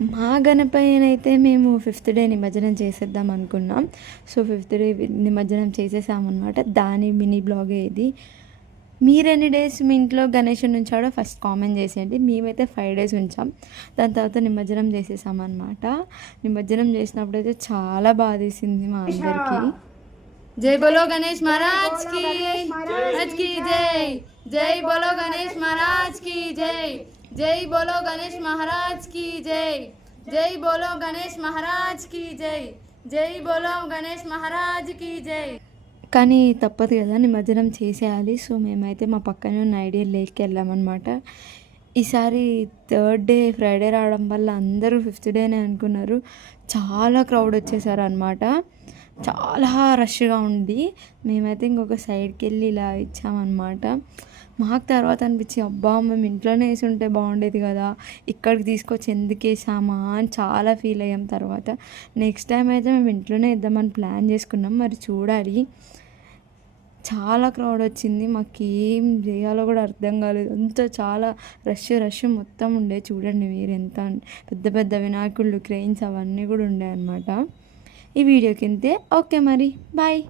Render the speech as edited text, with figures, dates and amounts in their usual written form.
మా గణపయ్యనైతే మేము fifth day నిమజ్జనం చేసేద్దాం అనుకున్నాం. సో ఫిఫ్త్ డే నిమజ్జనం చేసేసామన్నమాట. దాని మినీ బ్లాగే ఇది. మీరెన్ని డేస్ మీ ఇంట్లో గణేషుని ఉంచాడో ఫస్ట్ కామెంట్ చేసేయండి. మేమైతే 5 డేస్ ఉంచాం. దాని తర్వాత నిమజ్జనం చేసేసామన్నమాట. నిమజ్జనం చేసినప్పుడైతే చాలా బాధేసింది మా అందరికీ. జై బోలో గణేష్ మహారాజ్ కి జై. జై బోలో గణేష్ మహారాజ్ కి జై. జై బోలో గణేష్ మహారాజ్ కి జై. జై బోలో గణేష్ మహారాజ్ కి జై. జై బోలో గణేష్ మహారాజ్ కి జై. కానీ తప్పదు కదా, నిమజ్జనం చేసేయాలి. సో మేమైతే మా పక్కనే ఉన్న ఐడియల్ లేక్కి వెళ్ళామన్నమాట. ఈసారి థర్డ్ డే ఫ్రైడే రావడం వల్ల అందరూ ఫిఫ్త్ డేనే అనుకున్నారు. చాలా క్రౌడ్ వచ్చేసారు అనమాట. చాలా రష్గా ఉంది. మేమైతే ఇంకొక సైడ్కి వెళ్ళి ఇలా ఇచ్చామన్నమాట. మాకు తర్వాత అనిపించి అబ్బా మేము ఇంట్లోనే వేసి ఉంటే బాగుండేది కదా, ఇక్కడికి తీసుకొచ్చి ఎందుకు వేసామా అని చాలా ఫీల్ అయ్యాం. తర్వాత నెక్స్ట్ టైం అయితే మేము ఇంట్లోనే ఇద్దామని ప్లాన్ చేసుకున్నాం. మరి చూడాలి. చాలా క్రౌడ్ వచ్చింది. మాకు ఏం చేయాలో కూడా అర్థం కాలేదు. అంతా చాలా రష్ మొత్తం ఉండే. చూడండి మీరు ఎంత పెద్ద పెద్ద వినాయకుళ్ళు, క్రెయిన్స్ అవన్నీ కూడా ఉండే అన్నమాట. ఈ వీడియోకి ఇంతే. ఓకే మరి బాయ్.